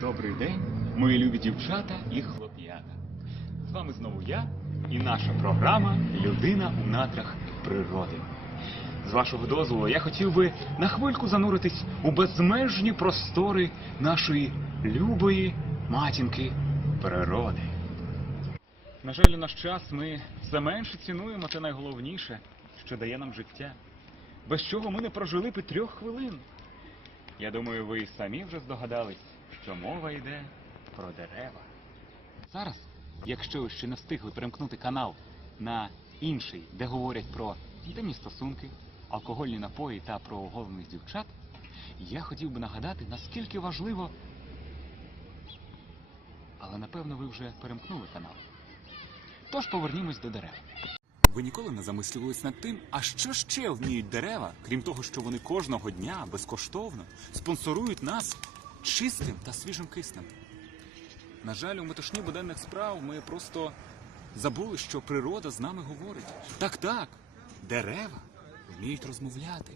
Добрий день, мої любі дівчата і хлоп'ята. З вами знову я і наша програма «Людина у надрах природи». З вашого дозволу я хотів би на хвильку зануритись у безмежні простори нашої любої матінки природи. На жаль, у наш час ми все менше цінуємо те найголовніше, що дає нам життя, без чого ми не прожили б і 3 хвилин. Я думаю, ви і самі вже здогадались, що мова йде про дерева. Зараз, якщо ви ще не встигли перемкнути канал на інший, де говорять про інтимні стосунки, алкогольні напої та про оголених дівчат, я хотів би нагадати, наскільки важливо... Але, напевно, ви вже перемкнули канал. Тож повернімось до дерев. Ви ніколи не замислювались над тим, а що ще вміють дерева, крім того, що вони кожного дня безкоштовно спонсорують нас чистим та свіжим киснем? На жаль, у метушні буденних справ ми просто забули, що природа з нами говорить. Так, дерева вміють розмовляти.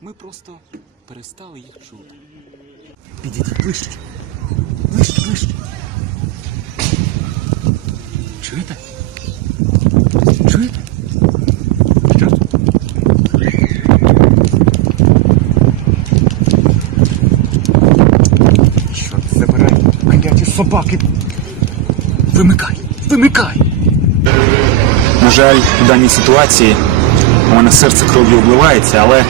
Ми просто перестали їх чути. Підійдіть ближче. Ближче. Чуєте? Чуєте? Що? Що ти забирай? Кляті собаки! Вимикай! На жаль, у даній ситуації у мене серце кров'ю обливається, але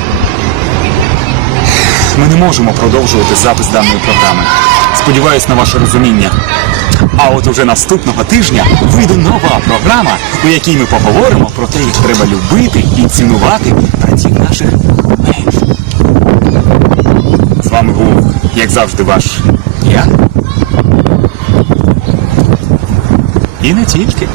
ми не можемо продовжувати запис даної програми. Сподіваюсь на ваше розуміння. А от уже наступного тижня вийде нова програма, у якій ми поговоримо про те, як треба любити і цінувати братів наших менших. З вами був, як завжди, ваш я. І не тільки.